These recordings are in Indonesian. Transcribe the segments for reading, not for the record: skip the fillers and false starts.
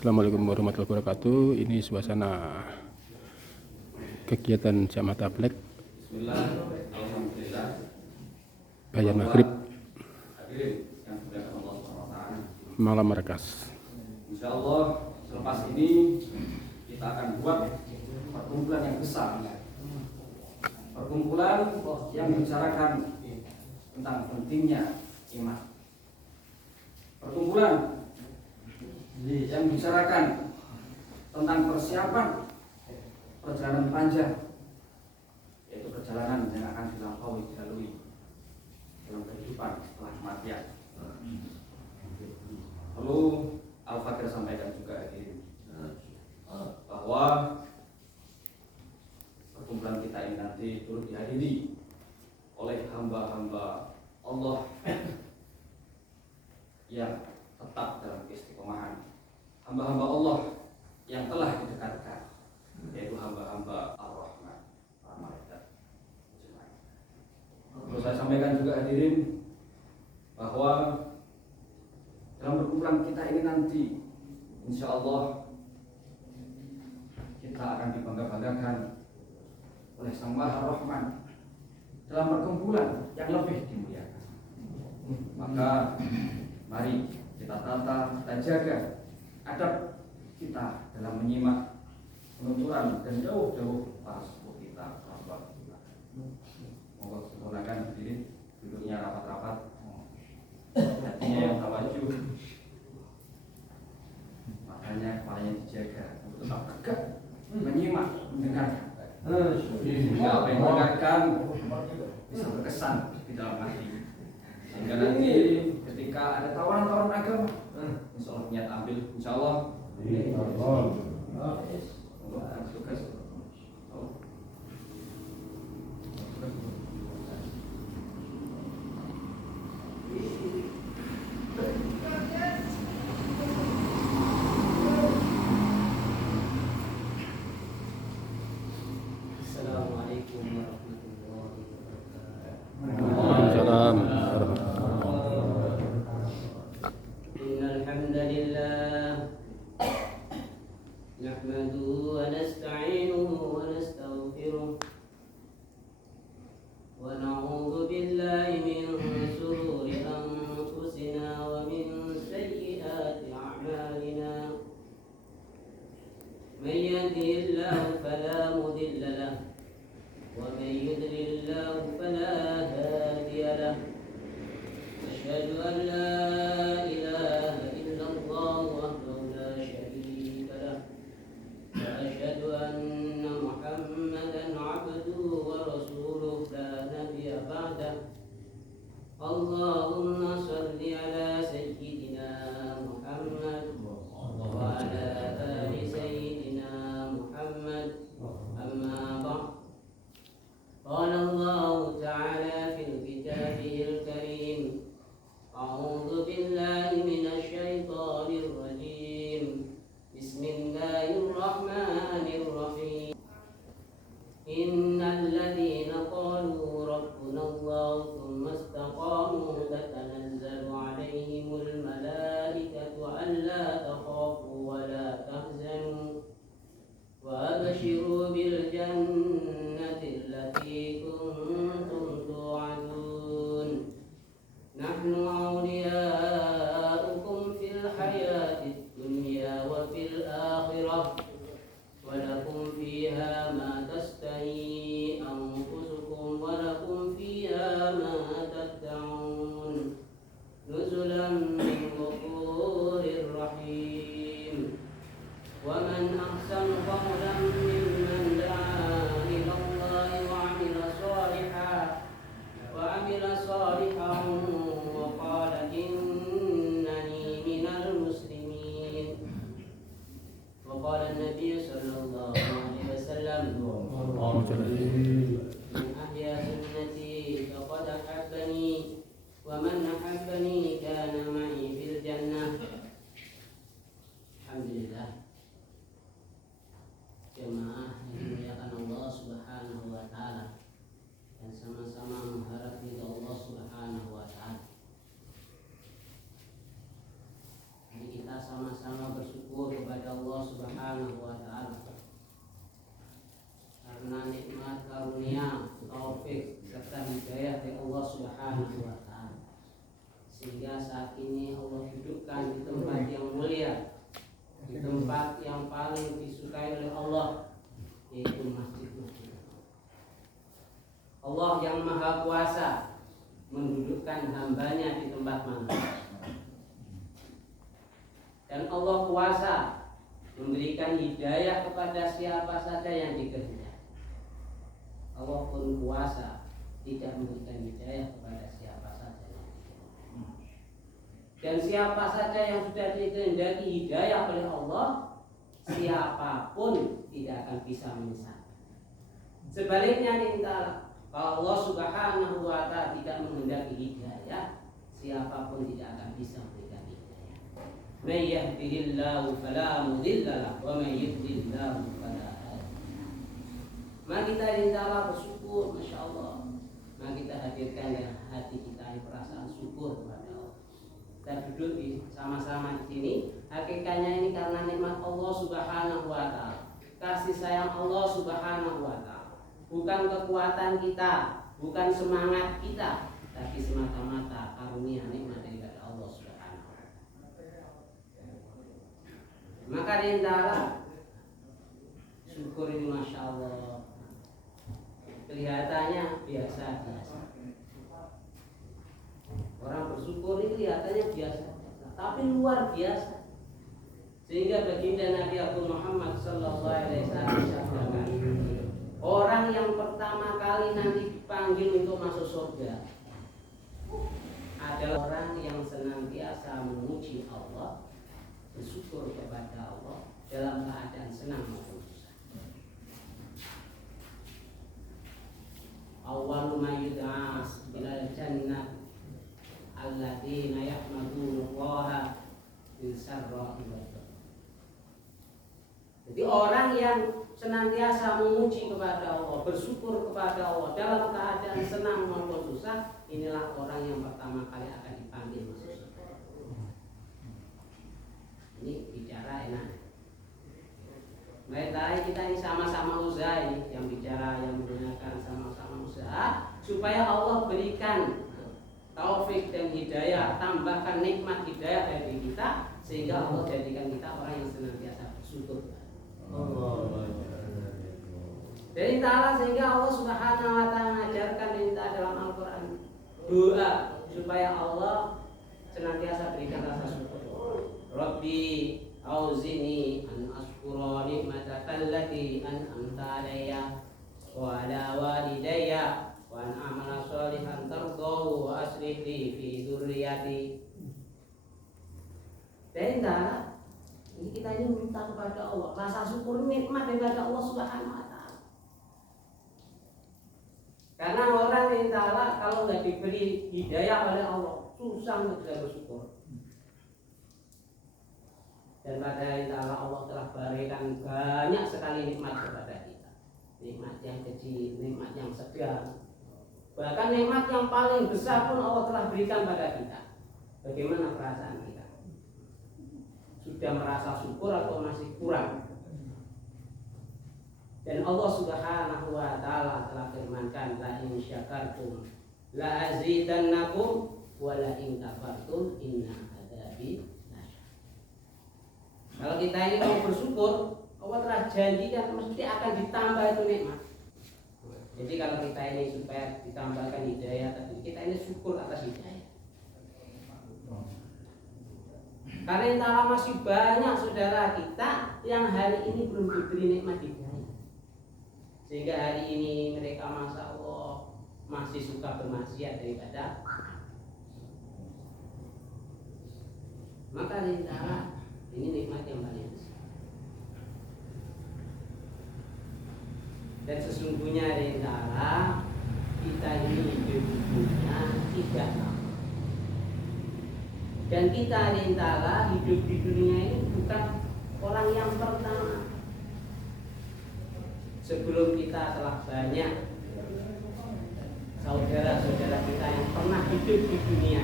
Assalamualaikum warahmatullahi wabarakatuh. Ini suasana kegiatan jamaah tabligh Bayan Maghrib malam Markas. Insyaallah selepas ini kita akan buat perkumpulan yang besar, perkumpulan yang membicarakan tentang pentingnya iman, perkumpulan yang membicarakan tentang persiapan perjalanan panjang, yaitu perjalanan yang akan dilalui dalam kehidupan setelah kematian. Perlu Al-Fakir sampaikan juga ini bahwa perkumpulan kita ini nanti turut dihadiri oleh hamba-hamba Allah yang tetap dalam keistiqomahan, hamba-hamba Allah yang telah didekatkan, yaitu hamba-hamba Ar-Rahman, Ar-Malaikat. Perlu saya sampaikan juga hadirin bahwa dalam perkumpulan kita ini nanti insya Allah kita akan dibangga-banggakan oleh Sang Maha Rahman dalam perkumpulan yang lebih dimuliakan. Maka mari kita tata dan jaga adab kita dalam menyimak penuturan dan jauh-jauh para sepuh kita, sahabat kita. Mohon sempurnakan diri, duduknya rapat-rapat, hatinya yang tawajuh, makanya kepalanya dijaga untuk tetap tegak menyimak, mendengarkan. Sehingga apa yang mendengarkan bisa berkesan di dalam hati. Sehingga nanti ketika ada tawaran-tawaran agama, insya Allah niat ambil, insya Allah. Tugas. Assalamualaikum warahmatullahi wabarakatuh. Waalaikumsalam. Innal hamdalillah nahmaduhu wa nasta'inuhu wa nastaghfiruh wa na'udzu billahi min shururi anfusina wa min sayyiati a'malina. Man yahdihillahu fala mudilla lahu ومن يضلل الله فلا هادي له. أشهد أن لا إله إلا الله وحده لا شريك له وأشهد أن محمدا عبده ورسوله لا نبي بعده. اللهم صل على سيدنا محمد وعلى آل سيدنا محمد. أما بعد، قال الله تعالى في كتابه الكريم: أعوذ بالله من الشيطان الرجيم. بسم الله الرحمن الرحيم. إن الذين قالوا ربنا الله ثم استقاموا تتنزل عليهم tempat mana. Dan Allah kuasa memberikan hidayah kepada siapa saja yang dikehendaki. Allah pun kuasa tidak memberikan hidayah kepada siapa saja yang dikehendaki. Dan siapa saja yang sudah dikehendaki hidayah oleh Allah, siapapun tidak akan bisa menyesatkan. Sebaliknya kalau Allah Subhanahu wa ta'ala tidak menghendaki hidayah, siapapun tidak akan bisa memberikan hidayah. May yahdihillahu fala mudilla lahu wa may yudlilillahu fala hadiya lahu. Mari kita insyaallah bersyukur, Masya Allah. Mari kita hadirkan dalam hati kita yang perasaan syukur kepada Allah. Kita duduk sama-sama di sini. Hakikatnya ini karena nikmat Allah Subhanahu wa ta'ala, kasih sayang Allah Subhanahu wa ta'ala. Bukan kekuatan kita, bukan semangat kita, tapi semata-mata karunia nikmat dari Allah Subhanahu wa ta'ala. Maka diantara syukur ini Masya Allah kelihatannya biasa-biasa. Orang bersyukur ini kelihatannya biasa, tapi luar biasa. Sehingga baginda Nabi Muhammad sallallahu alaihi wasallam, orang yang pertama kali nanti dipanggil untuk masuk surga adalah orang yang senantiasa memuji Allah, bersyukur kepada Allah dalam keadaan senang maupun susah. Awwalu ma yud'as ila jannah alladzina yahmadunallaha bil sarra'i wad dharra. Jadi orang yang senantiasa memuji kepada Allah, bersyukur kepada Allah dalam keadaan senang maupun susah, inilah orang yang pertama kali akan dipanggil masuk surga. Ini bicara enak. Mari kita ini sama-sama usaha ini, yang bicara, yang menggunakan sama-sama usaha supaya Allah berikan taufik dan hidayah, tambahkan nikmat hidayah dari kita sehingga Allah jadikan kita orang yang senantiasa bersyukur. Dari ta'ala sehingga Allah Subhanahu wa ta'ala mengajarkan kita dalam Al-Quran doa supaya Allah senantiasa berikan rasa syukur. Rabbi auzini an ashkura ni'mataka allati an'amta alayya wa ala walidayya wa an a'mala shalihan tardahu wa aslih li fi dzurriyyati. Dari ta'ala ini kita ini minta kepada Allah rasa syukur nikmat daripada Allah Subhanahu wa ta'ala. Karena orang yang ta'ala kalau nggak diberi hidayah oleh Allah susah untuk bisa bersyukur. Dan pada hari ta'ala Allah telah berikan banyak sekali nikmat kepada kita. Nikmat yang kecil, nikmat yang sedang, bahkan nikmat yang paling besar pun Allah telah berikan pada kita. Bagaimana perasaan kita? Sudah merasa syukur atau masih kurang? Dan Allah Subhanahu wa ta'ala telah firmankan, la in syakartum la azidannakum wa la in kafartum inna adzabi lasyadid. Kalau kita ini mau bersyukur, Allah telah janjikan mesti akan ditambah itu nikmat. Jadi kalau kita ini supaya ditambahkan hidayah, tapi kita ini syukur atas hidayah. Karena entahlah masih banyak saudara kita yang hari ini belum diberi nikmat hidayah, sehingga hari ini mereka Masya Allah masih suka bermaksiat daripada. Maka entahlah ini nikmat yang paling besar. Dan sesungguhnya entahlah kita ini hidup di dunia tidak lama. Dan kita entahlah hidup di dunia ini bukan orang yang pertama. Sebelum kita telah banyak saudara-saudara kita yang pernah hidup di dunia,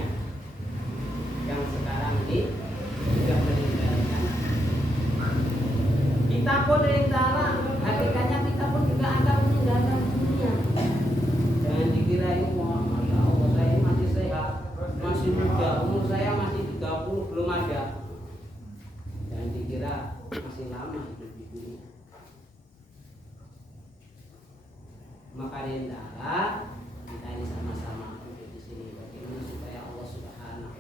yang sekarang ini sudah meninggalkan. Kita pun entahlah hakikatnya kita pun juga akan meninggalkan dunia. Jangan dikira ini Masya Allah saya masih sehat, masih muda, umur saya masih 30 belum ada. Jangan dikira masih lama hidup di dunia. Maka hendaklah kita ini sama-sama duduk di sini bagaimana supaya Allah Subhanahu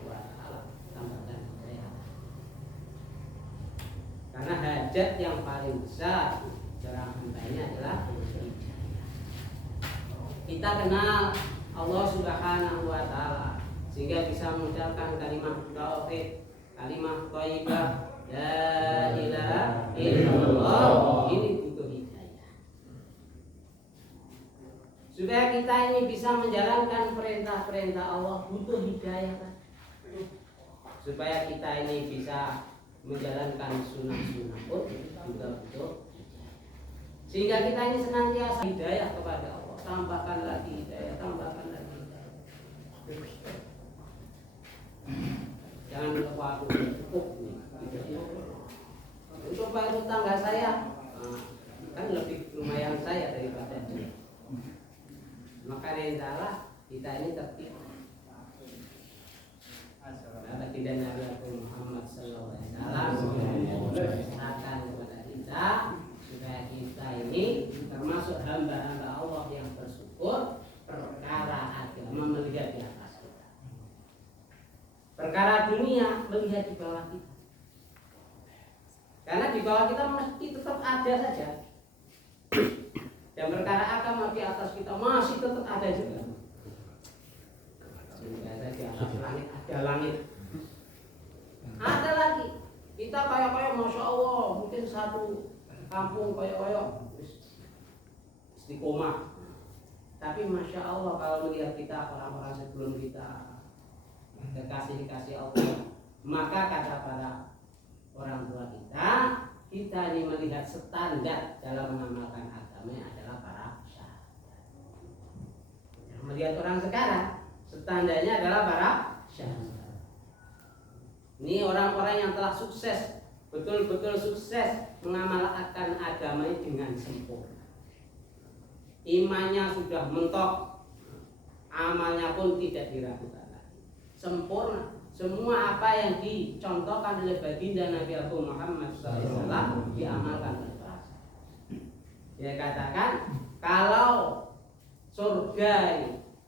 derajat yang paling besar seorang hamba ini adalah hidayah. Kita kenal Allah Subhanahu wa taala sehingga bisa mengucapkan kalimat tauhid, kalimat thayyibah la ilaha illallah. Ini butuh hidayah. Supaya kita ini bisa menjalankan perintah-perintah Allah butuh hidayah. Supaya kita ini bisa menjalankan sunnah-sunnah pun juga butuh hidayah. Sehingga kita ini senantiasa hidayah kepada Allah. Tambahkan lagi hidayah, tambahkan lagi hidayah. Jangan lupa aku cukup nih. Untuk bayar utang nggak saya, kan lebih lumayan saya daripada dia. Maka insyaallah kita ini tertib. Baginda Nabi Muhammad SAW akan kepada kita supaya kita ini termasuk hamba-hamba Allah yang bersyukur perkara agama melihat di atas kita, perkara dunia melihat di bawah kita. Karena di bawah kita mesti tetap ada saja, dan perkara agama di atas kita masih tetap ada juga. Juga ada di atas langit, ada langit. Ada lagi, kita kayak masya Allah, mungkin satu kampung kayak istiqomah. Tapi masya Allah kalau melihat kita orang-orang sebelum kita kekasih Allah, maka kata para orang tua kita ini melihat standar dalam mengamalkan agama adalah para sahabat. Melihat orang sekarang, standarnya adalah para sahabat. Ini orang-orang yang telah sukses, betul-betul sukses mengamalkan agama ini dengan sempurna. Imannya sudah mentok, amalnya pun tidak diragukan lagi. Sempurna. Semua apa yang dicontohkan oleh baginda Nabi Muhammad SAW diamalkan oleh para sahabat. Dia katakan kalau surga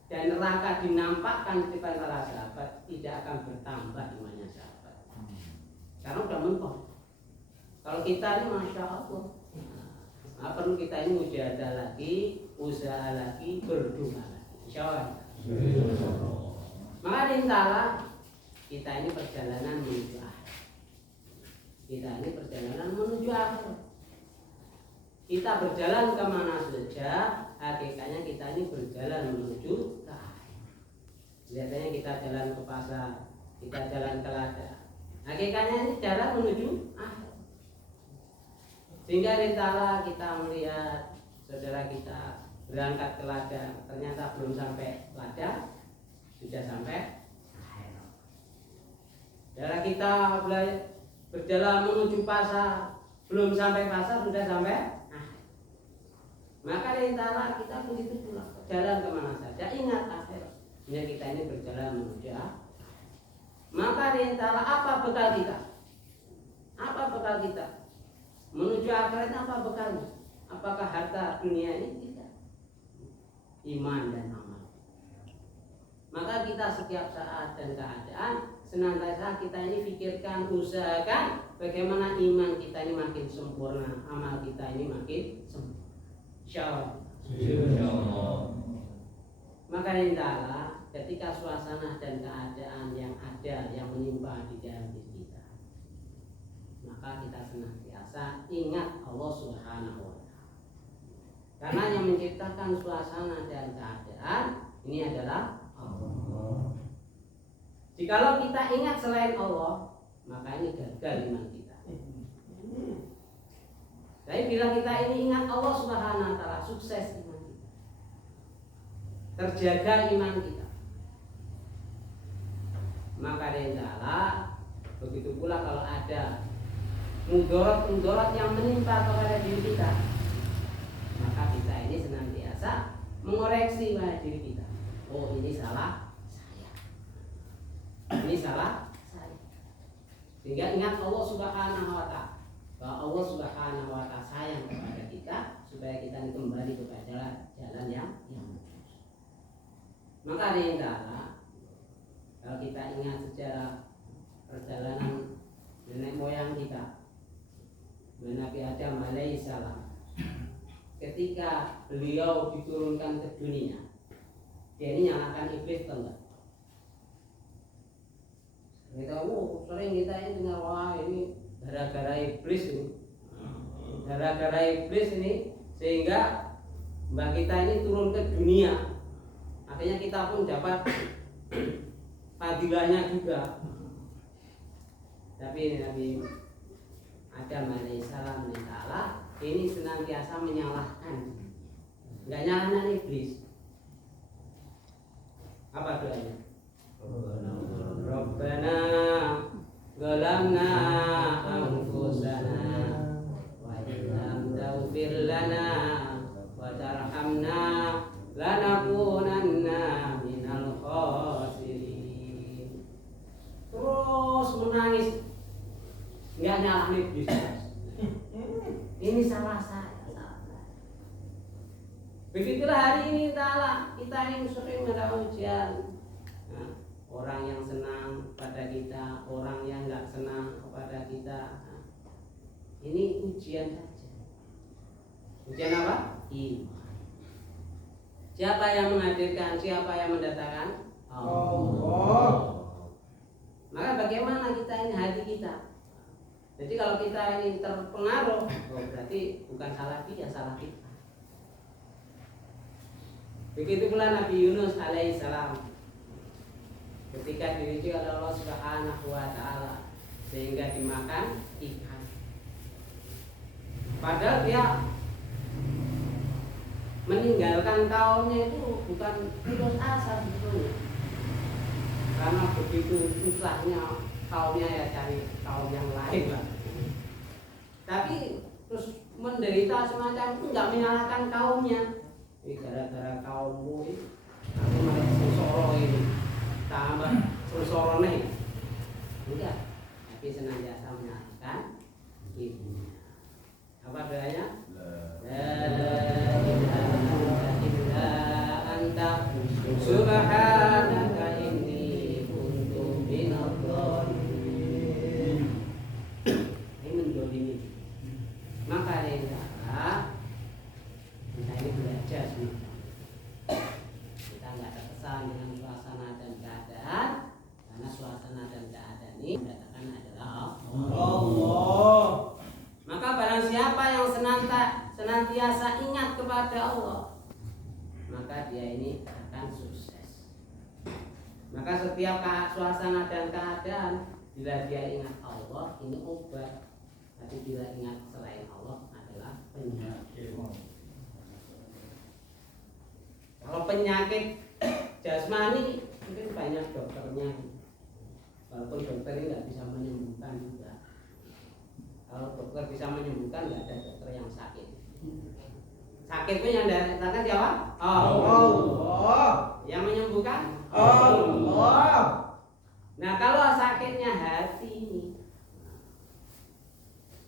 dan neraka dinampakkan kepada para sahabat, tidak akan bertambah imannya sahabat. Karena udah mentok. Kalau kita ini masya Allah, perlu kita ini mujahadah lagi, usaha lagi, berdoa lagi. Insya Allah. Maka insyaallah kita ini perjalanan menuju akhir. Kita ini perjalanan menuju akhir. Kita berjalan kemana saja, hakikatnya kita ini berjalan menuju ke akhir. Biasanya kita jalan ke pasar, kita jalan ke ladang. Hakikatnya ini jalan menuju akhir. Sehingga insyaallah kita melihat saudara kita berangkat ke ladang, ternyata belum sampai ladang, sudah sampai. Saudara kita berjalan menuju pasar, belum sampai pasar sudah sampai. Maka insyaallah kita begitu pula jalan kemana saja, ingat akhir. Sehingga kita ini berjalan menuju akhir. Maka insyaallah apa bekal kita? Apa bekal kita? Menuju akhirat apa bekalnya? Apakah harta dunia ini? Tidak. Iman dan amal. Maka kita setiap saat dan keadaan senantiasa kita ini pikirkan, usahakan bagaimana iman kita ini makin sempurna, amal kita ini makin sempurna. Insyaallah. Maka insyaallah ketika suasana dan keadaan yang ada yang menimpa di dalam diri kita, maka kita senantiasa ingat Allah Subhanahu wa taala. Karena yang menciptakan suasana dan keadaan ini adalah Allah. Jikalau kita ingat selain Allah, maka ini gagal iman kita. Tapi bila kita ini ingat Allah Subhanahu wa taala, sukses iman kita. Terjaga iman kita. Maka insyaallah begitu pula kalau ada mudarat-mudarat yang menimpa kepada diri kita, maka kita ini senantiasa mengoreksi pada diri kita. Oh, ini salah saya. Ini salah saya. Sehingga ingat Allah Subhanahu wa taala. Bahwa Allah Subhanahu wa taala sayang kepada kita supaya kita ini kembali kepada jalan yang lurus. Maka insyaallah kalau kita ingat sejarah perjalanan nenek moyang kita, Nabi Adam alaihissalam ketika beliau diturunkan ke dunia, dia ini nyalakan iblis atau enggak? Kita sering kita ini dengar, wah ini gara-gara iblis ini, gara-gara iblis ini sehingga mbak kita ini turun ke dunia, akhirnya kita pun dapat fadilahnya juga. Tapi Nabi Adam alaihissalam ini senantiasa menyalahkan, nggak nyalakan iblis. Apa doanya? Rabbana zalamna anfusana wa illam taghfir lana wa tarhamna lanakunanna minal khasirin. Terus menangis, nggak nyalakan iblis. Ini salah saya. Begitulah hari ini kita ini sering mendapat ujian. Nah, orang yang senang pada kita, orang yang nggak senang kepada kita. Nah, ini ujian saja. Ujian apa? Iman. Siapa yang menghadirkan? Siapa yang mendatangkan? Allah. Maka bagaimana kita ini hati kita? Jadi kalau kita ini terpengaruh, berarti bukan salah dia, salah kita. Begitu pula Nabi Yunus alaihissalam ketika diuji oleh Allah Subhanahu wa taala sehingga dimakan ikan. Padahal dia meninggalkan kaumnya itu bukan putus asa sebetulnya. Karena begitu susahnya kaumnya ya cari kaum yang lain lah. Tapi terus menderita semacam itu nggak menyalahkan kaumnya. Ini gara-gara kaummu ini, aku malah sengsara ini, tambah sengsara nih. Enggak, tapi senantiasa menyalahkan ibunya. Apa doanya? La ilaha illa anta subhanaka inni kuntu minadh dhalimin. Ini mendolimi. Maka kita ini belajar semua. Kita nggak terkesan dengan suasana dan keadaan, karena suasana dan keadaan ini mendatangkan adalah Allah. Maka barang siapa yang senantiasa ingat kepada Allah, maka dia ini akan sukses. Maka setiap suasana dan keadaan, bila dia ingat Allah, ini obat. Tapi bila ingat selain Allah adalah penyakit. Kalau penyakit jasmani mungkin banyak dokternya, walaupun dokter ini nggak bisa menyembuhkan juga. Kalau dokter bisa menyembuhkan, nggak ada dokter yang sakit. Sakit itu yang datang siapa? Allah. Yang menyembuhkan Allah. Nah kalau sakitnya hati ini,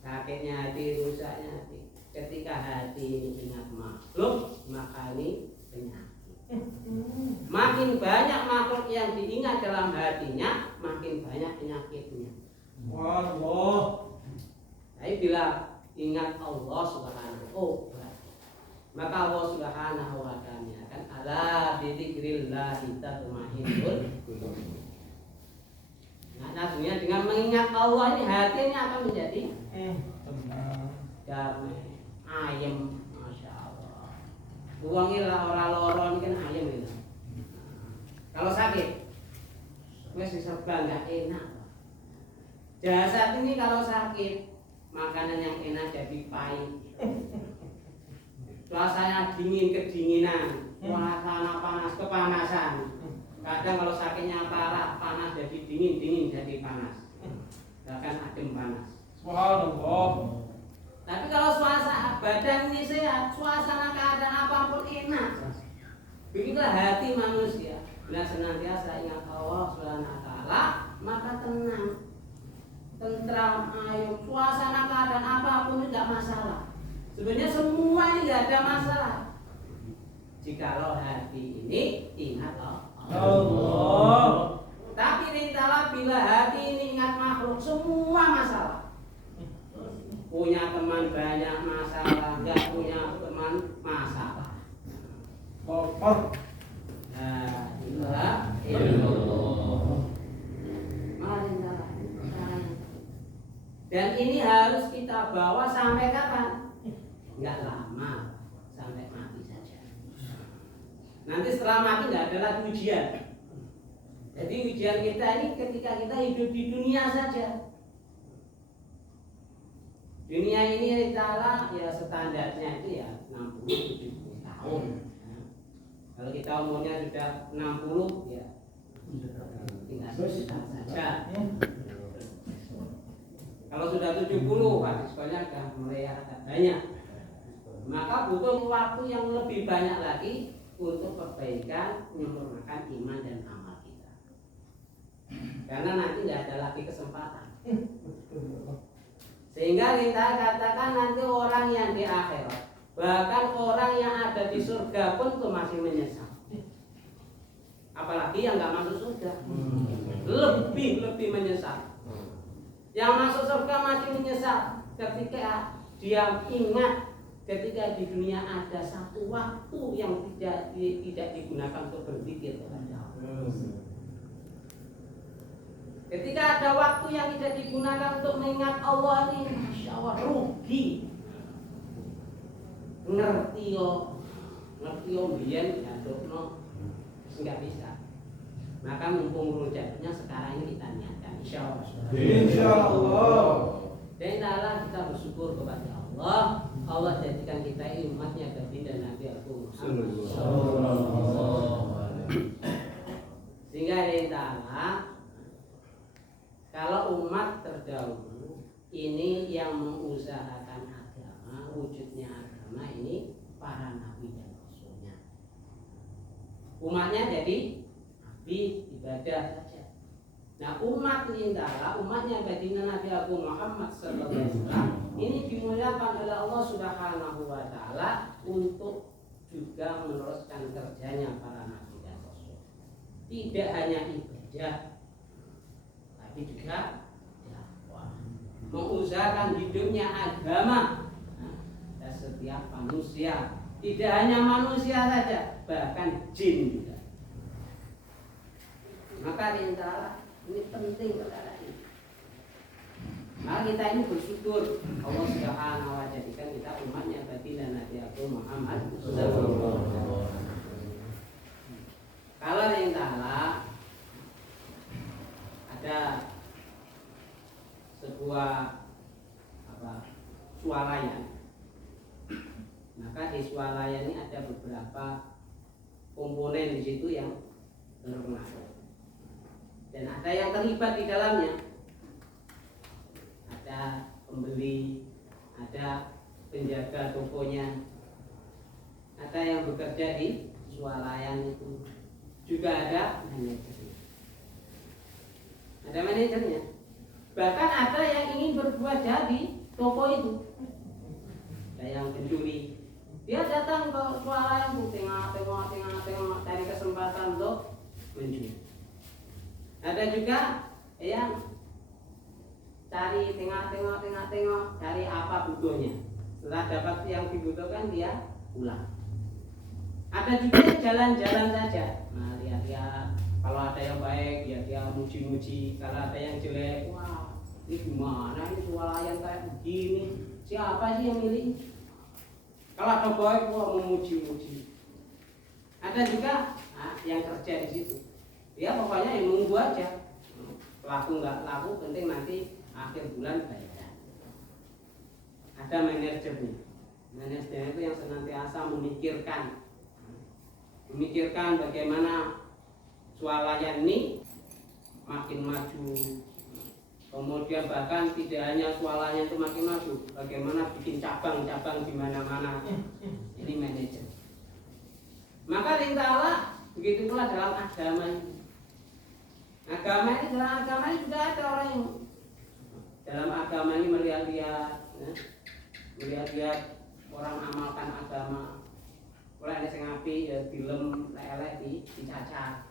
sakitnya hati, rusaknya hati. Ketika hati ini ingat makhluk, maka ini penyakit. Makin banyak makhluk yang diingat dalam hatinya, makin banyak penyakitnya. Allah. Tapi bila ingat Allah Subhanahu wa ta'ala, maka Allah Subhanahu wa ta'ala akan ala bidzikrillah tatma'innul qulub. Nah, artinya dengan mengingat Allah ini hatinya akan menjadi damai, ayem. Uangnya orang loron kan ayam itu. Kalau sakit, wes serba nggak enak. Jasad ini kalau sakit, makanan yang enak jadi pahit. Suasana dingin kedinginan, suasana panas kepanasan. Kadang kalau sakitnya parah, panas jadi dingin, dingin jadi panas. Bahkan adem panas. Subhanallah. Tapi kalau suasana badan ini sehat, suasana keadaan apapun enak. Begitulah hati manusia. Bila senantiasa ingat Allah Subhanahu wa ta'ala, maka tenang, tentram, ayem. Suasana keadaan apapun tidak masalah. Sebenarnya semua ini tidak ada masalah. Jikalau hati ini ingat Allah. Tapi rintalah bila hati ini ingat makhluk, semua masalah. punya teman banyak masalah, nggak punya teman masalah. Koper. La ilaha illallah. Mari dan ini harus kita bawa sampai kapan? Nggak lama, sampai mati saja. Nanti setelah mati nggak ada lagi ujian. Jadi ujian kita ini ketika kita hidup di dunia saja. Dunia ini Ta'ala ya standarnya itu ya 60-70 tahun. Kalau kita umurnya sudah 60 ya tinggal sebentar saja. Kalau sudah 70 risikonya sudah mulai agak banyak. Maka butuh waktu yang lebih banyak lagi untuk perbaikan, menyempurnakan iman dan amal kita. Karena nanti nggak ada lagi kesempatan. Sehingga kita katakan nanti orang yang di akhirat, bahkan orang yang ada di surga pun tuh masih menyesal. Apalagi yang nggak masuk surga, lebih menyesal. Yang masuk surga masih menyesal ketika dia ingat ketika di dunia ada satu waktu yang tidak digunakan untuk berpikir kepada Allah. Ketika ada waktu yang tidak digunakan untuk mengingat Allah ini, masya Allah rugi. Ngerti yo biyen jadukno nggak bisa. Maka mumpung rujaknya sekarang ini kita niatkan insyaallah. Insyaallah. Dan Allah kita bersyukur kepada Allah. Allah jadikan kita umatnya baginda Nabi Muhammad sallallahu. Sehingga Allah kalau umat terdahulu ini yang mengusahakan agama, wujudnya agama ini para nabi dan rasulnya. Umatnya jadi nabi ibadah saja. Nah umat lintara, umatnya baginda Nabi Muhammad SAW ini dimuliakan oleh Allah Subhanahu Wa Taala untuk juga meneruskan kerjanya para nabi dan rasul. Tidak hanya ibadah, tapi juga dakwah, mengusahakan hidupnya agama dan setiap manusia. Tidak hanya manusia saja, bahkan jin juga. Maka lintara ini penting perkara ini. Maka kita ini bersyukur Allah Subhanahu wa jadikan kita umatnya baginda Nabi Muhammad sallallahu alaihi wasallam. Kalau lintara ada sebuah swalayan. Maka di swalayan ini ada beberapa komponen di situ yang berpengaruh. Dan ada yang terlibat di dalamnya. Ada pembeli, ada penjaga tokonya, ada yang bekerja di swalayan itu, juga ada manajernya. Ada manajernya. Bahkan ada yang ingin berbuat jahat di toko itu. Ada yang pencuri. Dia datang ke swalayan itu tengok cari kesempatan untuk mencuri. Ada juga yang cari tengok cari apa butuhnya. Setelah dapat yang dibutuhkan dia pulang. Ada juga yang jalan-jalan saja. Nah, lihat-lihat. Kalau ada yang baik, dia muji-muji. Kalau ada yang jelek, wah, ini gimana ini swalayan kayak begini? Siapa sih yang milih? Kalau ada baik, wah memuji-muji. Ada juga yang kerja di situ. Dia pokoknya yang nunggu aja. Laku nggak laku, penting nanti akhir bulan bayar. Ada manajernya. Manajernya itu yang senantiasa memikirkan bagaimana swalayan ini makin maju. Kemudian bahkan tidak hanya swalayan itu makin maju, bagaimana bikin cabang-cabang di mana-mana. Ini manajer. Maka lintala begitu pula dalam agama ini. Dalam agama ini juga ada orang yang dalam agama ini melihat-lihat orang amalkan agama. Mulai ada yang ngapi ya film lelek dicacat.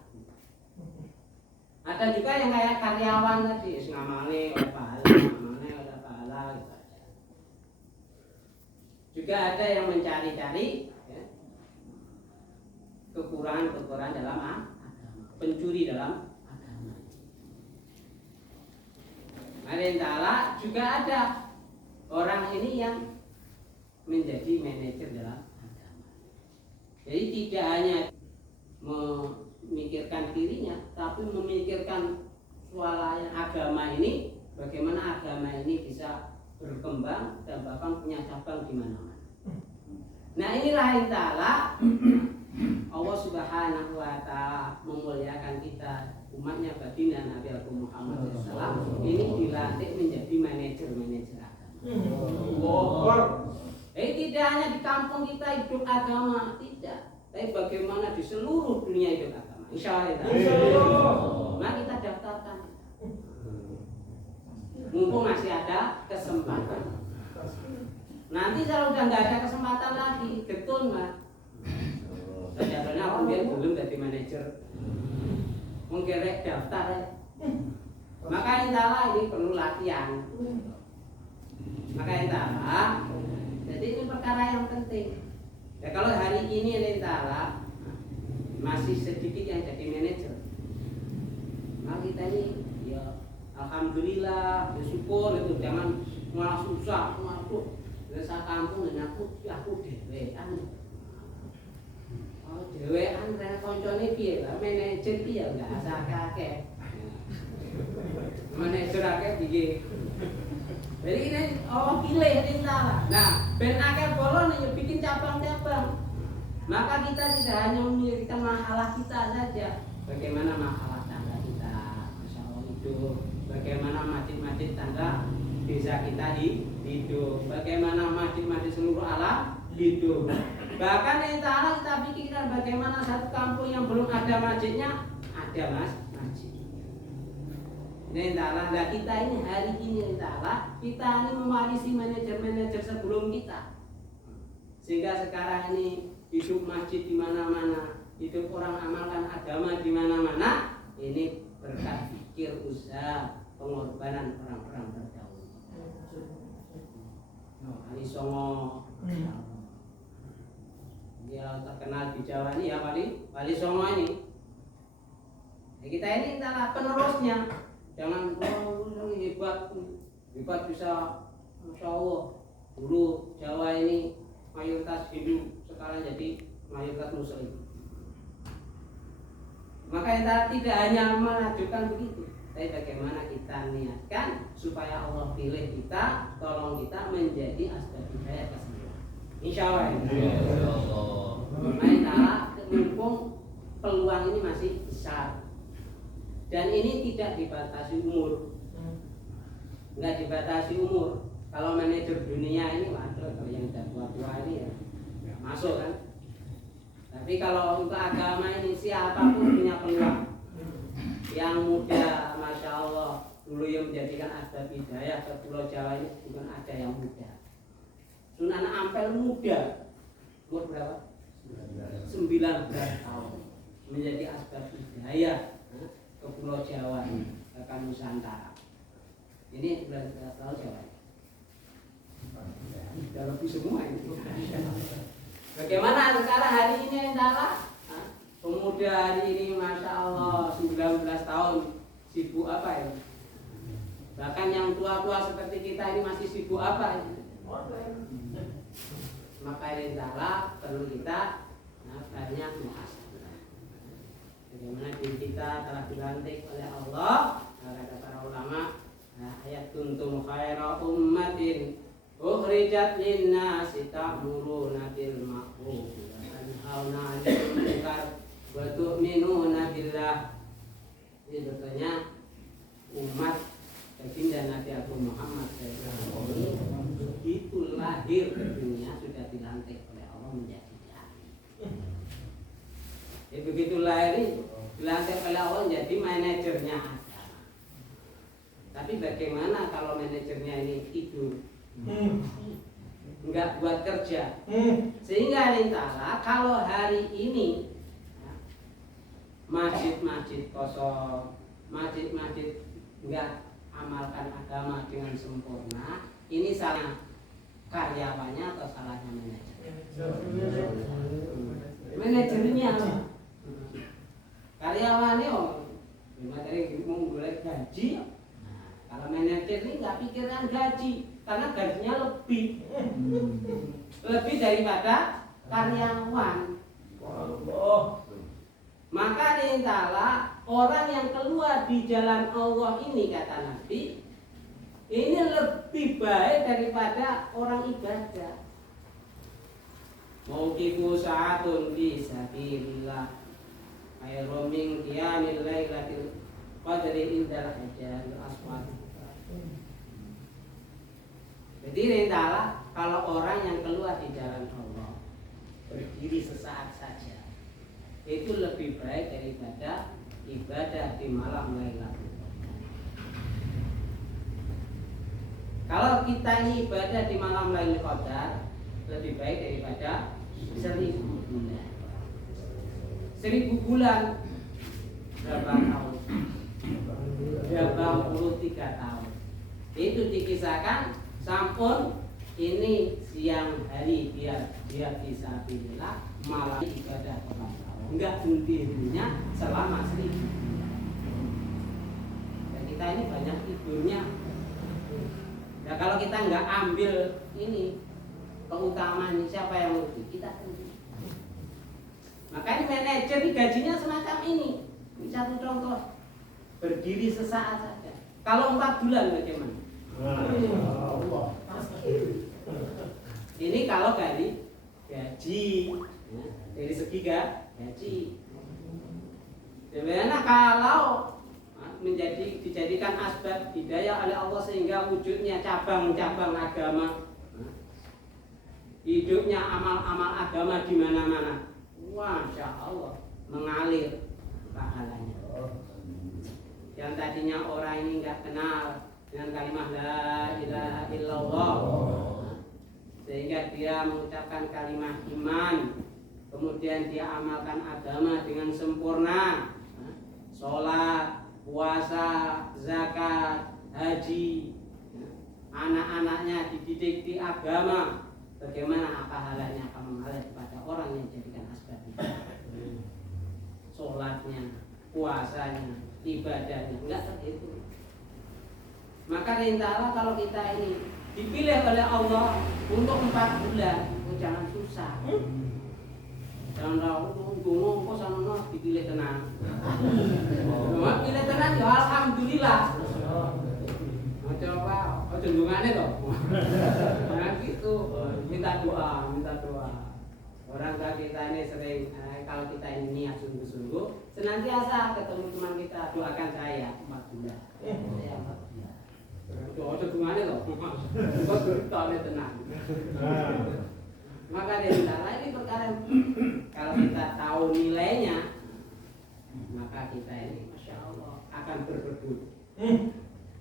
Ada juga yang kayak karyawan tadi, ngamale oleh pahala gitu aja. juga ada yang mencari-cari ya, kekurangan-kekurangan dalam agama, pencuri dalam agama. Allah Ta'ala juga ada orang ini yang menjadi manajer dalam agama. Jadi tidak hanya memikirkan dirinya, tapi memikirkan swalayan agama ini, bagaimana agama ini bisa berkembang dan bahkan punya cabang di mana-mana. Nah inilah yang Ta'ala Allah Subhanahu wa Ta'ala memuliakan kita umatnya baginda Nabi Muhammad SAW ini dilantik menjadi manajer-manajer agama. Tidak hanya di kampung kita hidup agama, tidak, tapi bagaimana di seluruh dunia hidup agama. Insya Allah. Nah kita daftarkan. Mumpung masih ada kesempatan. Nanti kalau udah nggak ada kesempatan lagi, getun mas. Sebenarnya kemudian belum jadi manajer. Mungkin daftar ya. Maka intalah ini perlu latihan. Maka intalah. Jadi ini perkara yang penting. Ya kalau hari ini intalah masih sedikit yang jadi manajer. Maka kita ini ya alhamdulillah, bersyukur itu, jangan malah susah, waduh, desa kampung dan aku dewean. Oh dewean, karena koncone piye lah, manajer piye enggak asal kakek. Manajer akeh piye. Jadi ini Allah pilih kita. Nah, ben akeh bolon yang bikin cabang-cabang. Maka kita tidak hanya memikirkan masalah kita saja, bagaimana masalah tangga kita, Masya Allah hidup. Bagaimana masjid-masjid tangga desa kita hidup, bagaimana masjid-masjid seluruh alam hidup. Bahkan yang ta'ala kita pikirkan bagaimana satu kampung yang belum ada masjidnya ada masjid. Ini ta'ala, nah kita ini hari ini ta'ala, kita ini mewarisi manajer-manajer sebelum kita. Sehingga sekarang ini hidup masjid di mana-mana, hidup orang amalkan agama di mana-mana, ini berkat pikir usaha pengorbanan orang-orang terdahulu. Ali Songo, dia terkenal di Jawa ini ya Wali Songo ini. Ya, kita ini adalah penerusnya. Jangan hebat bisa, Masya Allah. Dulu Jawa ini mayoritas Hindu, sekarang jadi mayoritas Muslim. Maka kita tidak hanya mengajukan begitu, tapi bagaimana kita niatkan supaya Allah pilih kita, tolong kita menjadi asbab hidayah kesemua. Insya Allah. Maka mumpung peluang ini masih besar dan ini tidak dibatasi umur, nggak dibatasi umur. Kalau manajer dunia ini, waduh, kalau yang sudah tua-tua ini ya masuk kan. Tapi kalau untuk agama ini siapapun punya peluang. Yang muda, Masya Allah, dulu yang menjadikan asbab hidayah ke Pulau Jawa ini bukan ada yang muda. Sunan Ampel muda, umur berapa? 19 tahun menjadi asbab hidayah ke Pulau Jawa, ke Nusantara. Ini 19 tahun Jawa. Sudah lebih semua ini. Bagaimana sekarang hari ini Entahlah pemuda hari ini Masya Allah 19 tahun sibuk apa ya? Bahkan yang tua-tua seperti kita ini masih sibuk apa ya? Maka Entahlah perlu kita banyak muhasabah. Bagaimana diri kita telah dilantik oleh Allah. Kata para ulama, ayat kuntum khaira ummatin ukhrijat linnasi ta'muruna bil ma'ruf wa tanhauna 'anil munkar wa tu'minuna billah. Ini betulnya umat baginda Nabi Muhammad SAW begitu lahir ke dunia sudah dilantik oleh Allah menjadi dai. Begitu lahir dilantik oleh Allah menjadi manajernya agama. Tapi bagaimana kalau manajernya ini tidur? Enggak buat kerja. Sehingga Entahlah kalau hari ini masjid-masjid kosong, masjid-masjid enggak amalkan agama dengan sempurna, ini salah. karyawannya atau salahnya manajer? Manajernya. Karyawannya materi mau golek gaji. Kalau manajer ini nggak pikirkan gaji, karena gajinya lebih daripada karyawan. Maka intalah orang yang keluar di jalan Allah ini, kata Nabi, ini lebih baik daripada orang ibadah. Mauqifu sa'atun fi sabilillah khairum min qiyamil lailatil qadri indal hajaril aswad. Jadi intalah kalau orang yang keluar di jalan Allah berdiri sesaat saja, itu lebih baik daripada ibadah di malam Lailatul Qadar. Kalau kita ini ibadah di malam Lailatul Qadar, lebih baik daripada 1000 bulan. 1000 bulan berapa tahun? 83 tahun. Itu dikisahkan sampun ini siang hari dia bisa pilihlah, malam ibadah kepada Allah. Enggak henti-hentinya selama 1000 bulan. Dan kita ini banyak tidurnya. Nah kalau kita enggak ambil ini keutamaan, siapa yang rugi? Kita rugi. Makanya manajer ini gajinya semacam ini. Ini satu contoh, berdiri sesaat saja. Kalau 4 bulan bagaimana? Ini kalau dari gaji, dari segi gaji. Bagaimana kalau dijadikan asbab hidayah oleh Allah sehingga wujudnya cabang-cabang agama, hidupnya amal-amal agama di mana-mana. Masya Allah, mengalir pahalanya. Yang tadinya orang ini nggak kenal dengan kalimat la ilaha illallah, sehingga dia mengucapkan kalimat iman, kemudian dia amalkan agama dengan sempurna, sholat, puasa, zakat, haji, anak-anaknya dididik di agama. Bagaimana pahalanya akan mengalir kepada orang yang jadikan asbab itu? Sholatnya, puasanya, ibadahnya, enggak terhitung. Maka intalah kalau kita ini dipilih oleh Allah untuk 4 bulan, jangan susah. Jangan tahu ngomong kok sana dipilih tenang. Pilih tenang ya alhamdulillah. Coba cenderungannya toh. Nah gitu, minta doa. Orang tua kita ini sering kalau kita ini niat sungguh-sungguh, senantiasa ketemu teman kita, doakan saya 4 bulan. Saya 4 bulan. Doa cenderungannya toh. Kok bertanya tenang. Maka dari sana ini perkara kalau kita tahu nilainya, maka kita ini masya Allah akan berburu.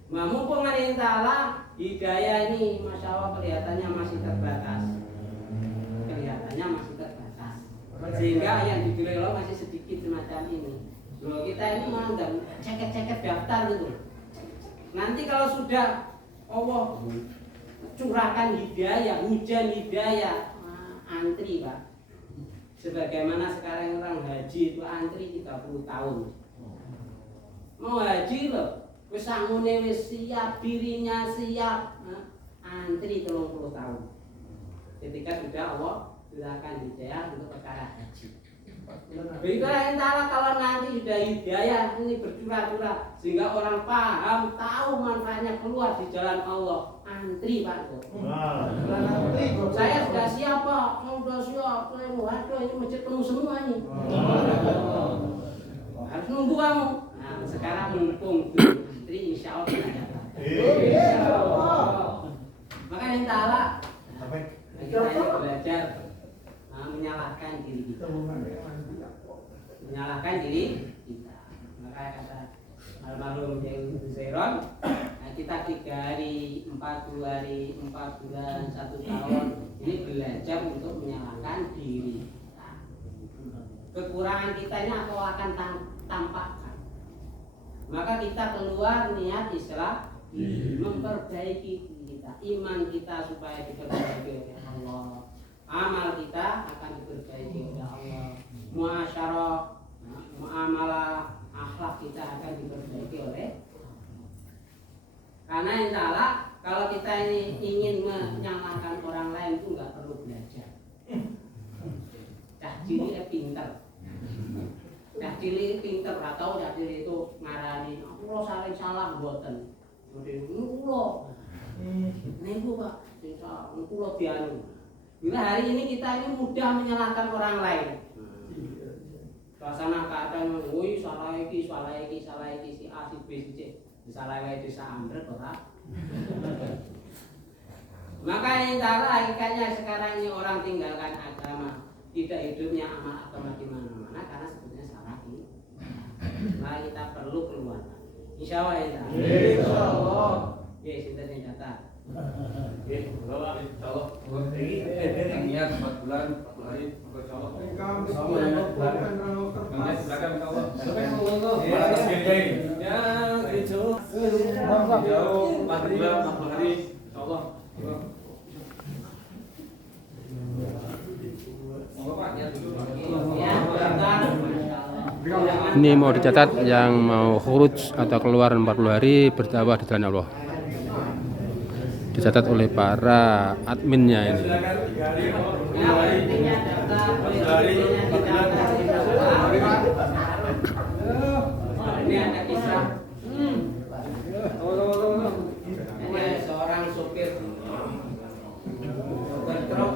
Mumpung Allah Ta'ala hidayah ini masya Allah kelihatannya masih terbatas, sehingga yang dipilih Allah masih sedikit semacam ini. Loh, kita ini mau ceket-ceket daftar gitu. Nanti kalau sudah Allah curahkan hidayah, hujan hidayah, antri Pak. Sebagaimana sekarang orang haji itu antri 30 tahun. Mau haji loh, wis sangune wis siap, dirinya siap, antri 30 tahun. Ketika sudah Allah curahkan hidayah untuk perkara haji. Begitulah entahlah kalau nanti sudah hidayah ini bercurah-curah sehingga orang paham, tahu manfaatnya keluar di jalan Allah, antri Pak. Saya sudah siap Pak, saya sudah siap, saya mau ada ini masjid penuh semua ini. Harus nunggu kamu. Nah sekarang mumpung antri, insya Allah tidak dapat. Insya Allah. Maka entahlah kita ini belajar menyalahkan diri kita. Menyalahkan diri kita. Maka kata almarhum Syekh Zairon, kita 3 hari, 40 hari, 4 bulan, 1 tahun ini belajar untuk menyalahkan diri kita. Kekurangan kita ini aku akan tampakkan. Maka kita keluar niat Islam memperbaiki diri. kita, iman kita supaya diperbaiki oleh Allah, amal kita akan diperbaiki oleh Allah, muasyarah, muamalah, akhlak kita akan diperbaiki oleh karena insyaallah kalau kita ini ingin menyalahkan orang lain itu nggak perlu belajar. Cah cilik pinter. Cah cilik pinter atau cah cilik itu ngarani aku lo saling salah mboten. Mboten kulo. Niku Pak, sing salah kulo dianu. Bila hari ini kita ini mudah menyalahkan orang lain. Suasana keadaan woi salah iki si A si B si C. Salah wae desa ambrek ora. Maka intinya hakikatnya sekarang ini orang tinggalkan agama, tidak hidupnya amal agama di mana-mana karena sebetulnya salah ini. Nah kita perlu keluar. Insyaallah ya. Insyaallah. Ya sudah yang catat. Insyaallah. Ini niat 4 bulan, 40 hari, insyaallah. Ya, itu. 4 bulan, 40 hari, insyaallah. Ini mau dicatat yang mau khuruj atau keluar 40 hari berdakwah di jalan Allah. Dicatat oleh para adminnya ini. Ini ada kisah. Ada seorang sopir truk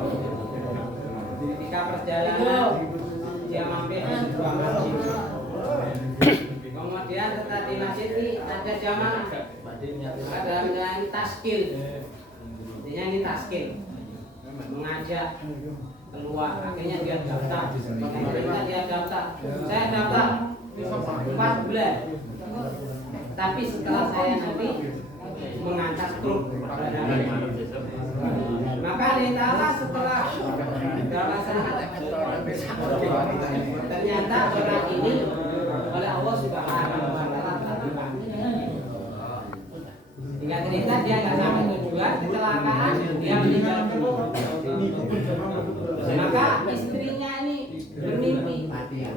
ketika perjalanan dia mampir di sebuah masjid. Kemudian setelah di masjid ini ada jamaah, ada yang taskil, artinya ini taskil, mengajak keluar. Akhirnya dia daftar, saya daftar 4 bulan. Tapi setelah saya nanti mengangkat truk, maka Allah setelah berapa saat ternyata orang ini oleh Allah Subhanahu wa Ta'ala hingga cerita dia nggak sampai tujuan, kecelakaan, dia meninggal. Maka istrinya ini bermimpi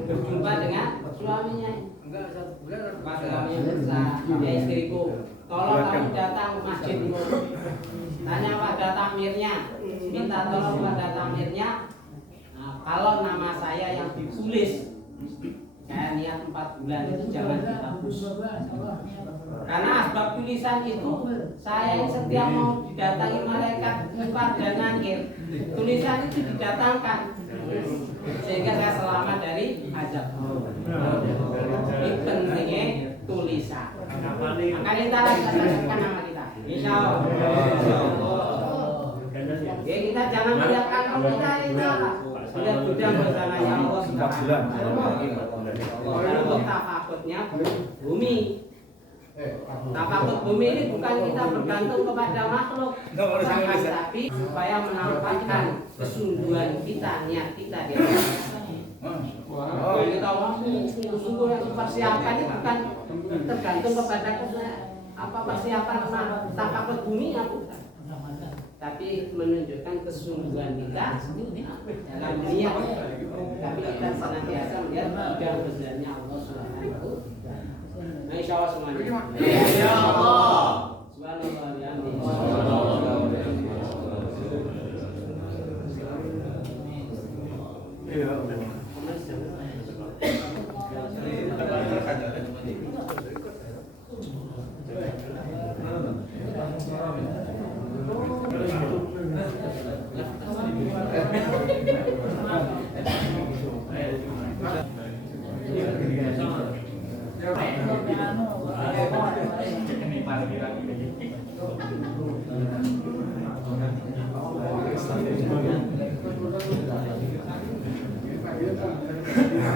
berjumpa dengan suaminya. Pas suaminya berkata, ya istriku, tolong kamu datang ke masjid itu. Tanya pada tamirnya, minta tolong pada tamirnya. Nah, kalau nama saya yang ditulis, saya niat 4 bulan itu jangan dihapus. Karena asbab tulisan itu saya setiap mau didatangi malaikat Iqbal dan Nakir, tulisan itu didatangkan sehingga saya selamat dari azab. Ini pentingnya tulisan. Maka kita laksanakan nama kita. Insyaallah. Ya kita jangan melihat kalau kita insyaallah sudah gudang bersama ya Allah Subhanahu wa Ta'ala. Untuk tafakutnya bumi. Tafakut bumi ini bukan kita bergantung kepada makhluk, tapi supaya menampakkan kesungguhan kita, niat kita di atas. Kita sungguh yang persiapan ini bukan tergantung kepada apa persiapan tafakut bumi bukan, tapi menunjukkan kesungguhan kita dalam niat. Tapi kita senantiasa melihat dan besarnya Allah Subhanahu. Nah, insyaallah semuanya. Insyaallah. Subhanallah ya. Iya.